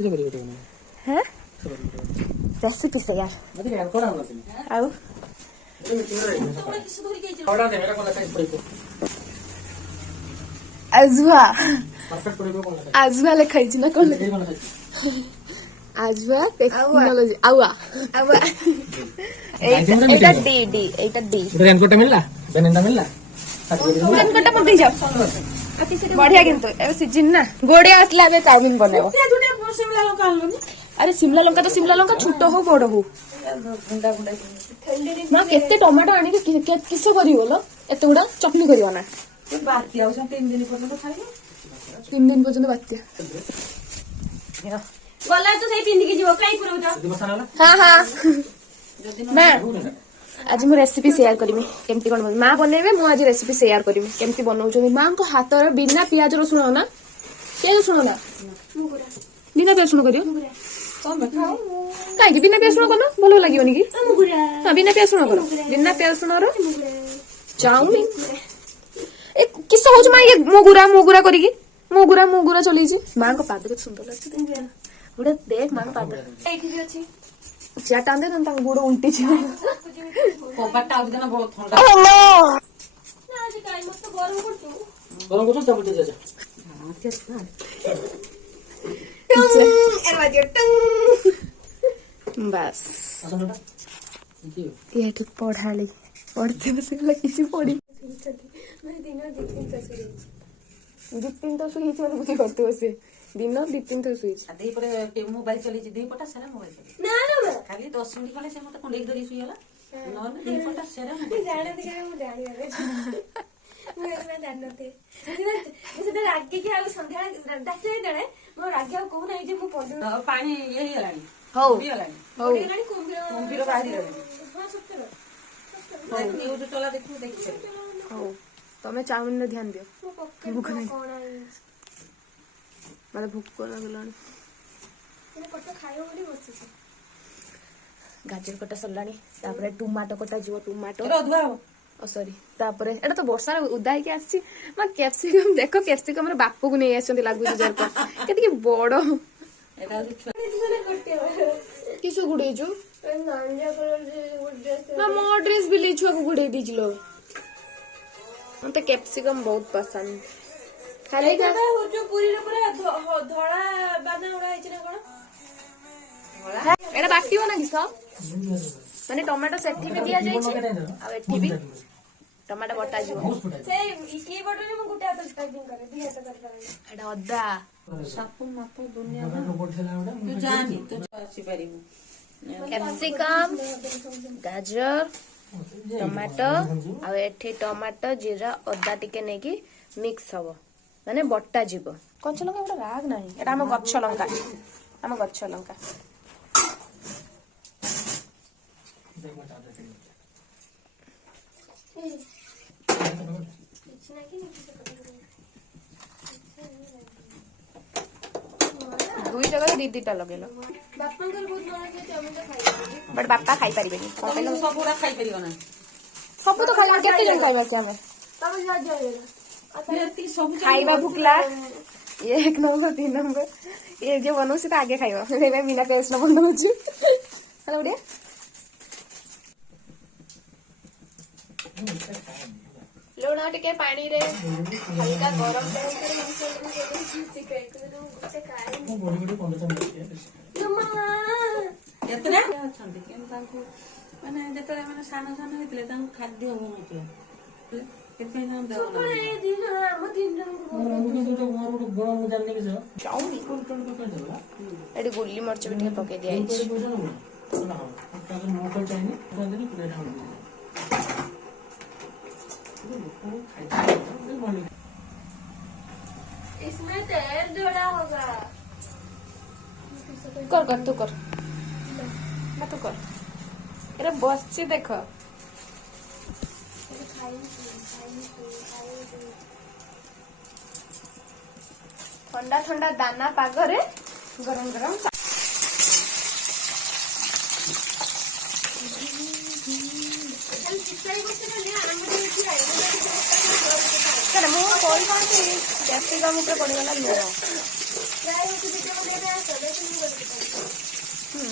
हैं रेसिपी से यार आउ आजुआ आजुआ लिखाई ना कौन आजुआ टेक्नोलॉजी आउआ आउआ एटा डी डी एटा डी रेनकोट मिलला बेनेंदा मिलला रेनकोट मत दे जाओ बढ़िया किंतु ए सीजन ना गोड़े आसला बे चाउमिन बनेबो शिमला लंका आनलोनी अरे शिमला लंका तो शिमला लंका छोटो हो बड़ हो ना केते टमाटो आनी के किसे करी बोलो एते गुडा चटनी करियो ना बातिया 3 दिन पर्यंत खाइबो 3 दिन पर्यंत बातिया गला तो सही पिंदी के जीव काई करौ जा हां हां मैं आज मु रेसिपी शेयर करमी केमती कोन मां बनेबे मु आज रेसिपी शेयर करमी केमती बनाउ छ मां को हाथ रे बिना प्याज रसुन ना के रसुन ना बिना प्याज रसुन करियो कहीं बिना प्याज रसुन करना भलो लागियोनी की हां बिना प्याज रसुन करो बिना प्याज रसुन रो चाउमिन ए किस हो मां ये मोगुरा करी की मोगुरा चली छी मां को पाद के सुंदर लागछ उडे देख मां को पाद एठी भी अछि चाटा दे न गोड़ उल्टी छी कोपटा आउ देना बहुत ठंडा ना आज काई मत गरम करछु सब उठे जा हां चल एरवाजियो टंग बस ये तो पढ़ाली पढ़ते बस किसी पढ़ी मैं दिन 2-3 तो सुई छ बुझी करते बसे दिन 2-3 तो सुई छ देई पर मोबाइल चली छी देई पटा सारा मोबाइल चली ना ना खाली 10 मिनिट खाली से मते कुंडे धरी सुई होला न देई पटा सारा जाने दे काय मु जानी आवे मैं जानते से रागे की आ संध्या डाके देणे मो रागे को नै जे मु पानी ये हलानी हो हलानी कुंभीर बाहरी रहे हां सत्य न्यूज चला देखू देखि हो तमे चाउमिन न ध्यान दियो भूख नहीं मारे भूख लागलानी एने कटा खायो बोली बसि छी गाजर कटा सरलानी तापरे टमाटो कटा जीव टमाटो रधुआ ओ सॉरी तापरे एटा तो वर्षा उदाई के आसी मा कैप्सिकम देखो कैप्सिकम रे बापू को नहीं आछंती लागु जर को केते की बड़ो एटा किसो गुडे जो नांजा कलर ड्रेस ना मो ड्रेस भी ले छुआ को गुडे दिजलो मते कैप्सिकम बहुत पसंद खाली का हो जो पूरी रे पूरा धोळा बाना उडा आइछ ना कोन धोळा एटा बाटियो ना किस माने टमाटो सेठी भी दिया जाई छी आ एठी भी टमाटो बटा जीव से की बटने मु गुटे हाथ टाइपिंग करे दी हाथ कर एटा अद्दा सापु मापु दुनिया तू जानी तू आसी परिबू कैप्सिकम गाजर टमाटो आ एठी टमाटो जीरा अदा टिके नै की मिक्स हबो माने बट्टा जीव कच्चा लंका एटा राग नाही एटा हम गच्छ लंका दुई जगह दीदीटा लगेलो बापांकर बहुत मन के चाउमिन तो खाइ बट बापा खाइ परिबेनी कोन कहलो सब पूरा खाइ परिबो ना सब तो खाइ केते जन खाइबा से हमें तब जा जाएगा अच्छा सब खाइबा भुकला ये 1 नंबर 3 नंबर ये जो बनौ से तो आगे खाइबा मैं बिना पेस्ट न बनौ छी हेलो बढ़िया लोणा टिके पानी रे हल्का गरम करे चिकन को गोटे काय एतने अछंती केन तांको माने जते माने सानो सानो हेतले तांको खाद्य हो नथिला केते नाम देव ना ए दिन हम दिन तो मोर गोण मु जानने के चाउनी कोन कोन को देला एडी गुल्ली मरच भी टिके पके दिया छी ना मोटो चाहिए जल्दी प्लेट हम इसमें तेल जोड़ा होगा कर तू कर मैं तो कर अरे बस ची देखो ठंडा ठंडा दाना पागरे गरम गरम कैप्सिकम ऊपर पड़गला लुण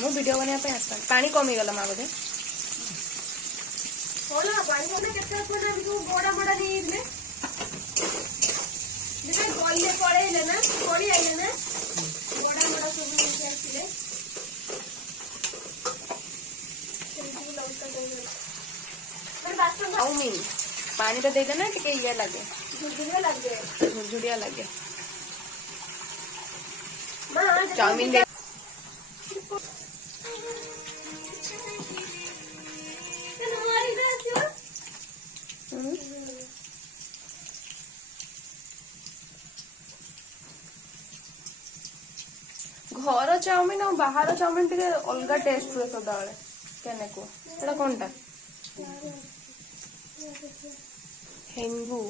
मो वीडियो बनिया पे आसता पानी कमी गला मा बोधे होला पानी बोले केते कोना जो गोडा मोडा नहीं इले जे गल्ले पळेले ना पळी आइले ना गोडा मोडा सब नहीं आइले चाउमीन पानी तो दे देना टिके ये लगे झुझुरिया लगे झुरझुरिया लगे मां चाउमीन दे हमारी ना घर चाउमीन और बाहर चाउमीन टिके अलगा टेस्ट हुए सदाबले केने को एटा कोनटा हेंगू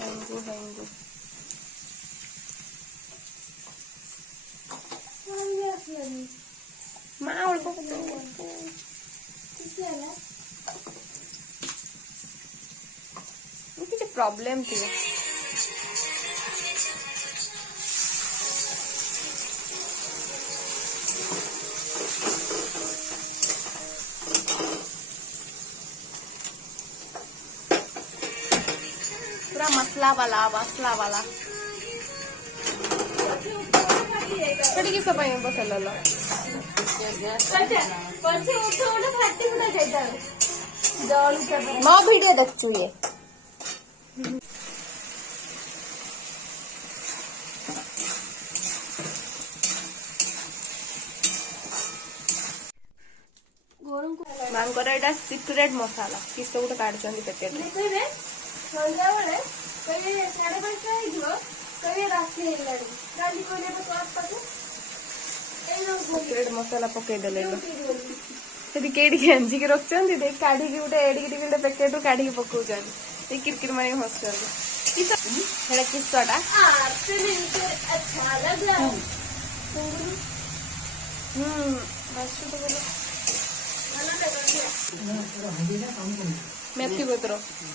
हेंगू हेंगू माँ अल्प किसी प्रॉब्लम थी पूरा मसला वाला कड़ी की सफाई में बस ललो पछे उठो उठो फाटी मुडा जाइता जल के मो वीडियो देखछु ये गोरम को मांकर एटा सीक्रेट मसाला किस गोटे काढछन पैकेट रे रे संध्या बेले कहे 5:30 आइलो कहे रात्रि हेलाडी गाली कोने पे पास पाके ए लोग सीक्रेट मसाला पके देले लो यदि केडी गेंजी के रखछन दे काढी के गोटे एडी के गोटे पैकेट काढी के पकौछन ए किरकिर मारे हंसछन किस हेडा किसटा आपसे मिलकर अच्छा लगा बस तो बोलो खाना लगा मेथी पत्र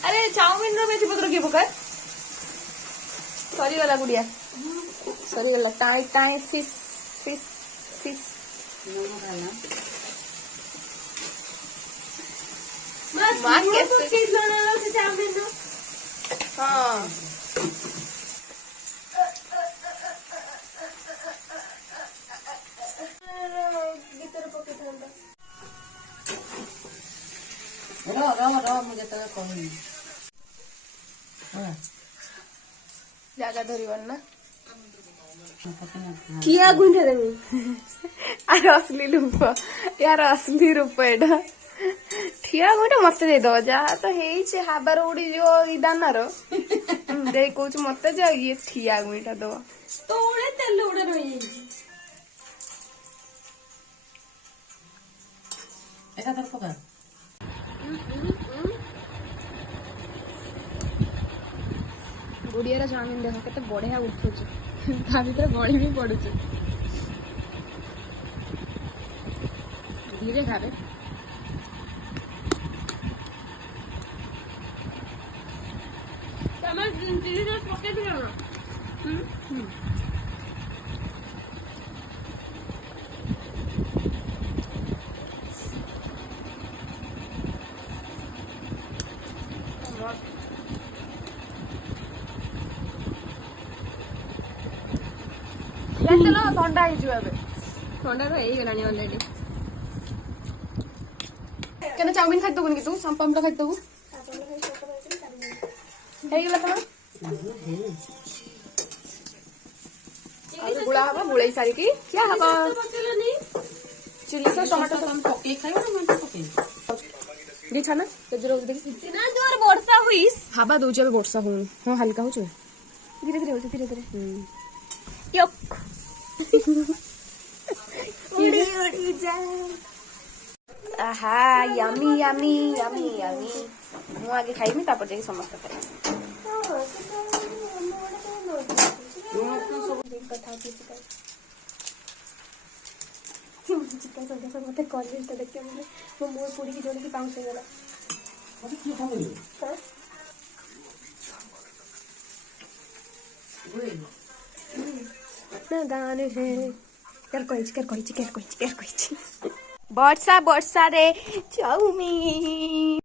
अरे चाउमीन रो मेथी पत्र के पकाय सरी वाला गुड़िया सरी वाला tie tie fish fish fish मां के लोना से चाउमीन नो हाँ भीतर पके थांदा रह मुझे तो कहूँ जागा धरिवन ना किया गुंठे देमी अरे असली रूप यार असली रूप एटा ठिया गोटे मत दे दो जा तो हे हाबार उड़ी जो दानार दे कौच मत जा ये ठिया गुईटा दो तोड़े तेल उड़े रही ऐसा तर पका गुड़िया चाउमिन देख के बढ़िया उठुच ता भीतर गली भी पड़ुच धीरे खावे तमार चिली सॉस पके दियो ना चलो ठंडा ठंडा तो ହେଇଗଲାଣି ऑलरेडी केना चाउमिन खाइ दबुन कि तू संपम खाइ दबु ହେଇଗଲା ତମ ଆଉ गुड़ा हवा गुड़ाई सारी की क्या हवा चिली सॉस टमाटो सॉस पके खाइबो ना मन पके दी छाना तेजरो देखि इतना जोर वर्षा हुई हवा दोजे वर्षा हो हां हल्का हो धीरे धीरे होते धीरे धीरे यक उड़ी उड़ी जा आहा यमी यमी यमी यमी मु आगे खाइमी तापर जाई समस्त खाइ कथा चिकन सौदा सब मत कॉलेज तो देखते मुझे वो मुंह पूरी की जोड़ी की पाउंस हो गला अरे की खाबो हां गुड़े नादान है केर कहिछि वर्षा रे चाउमिन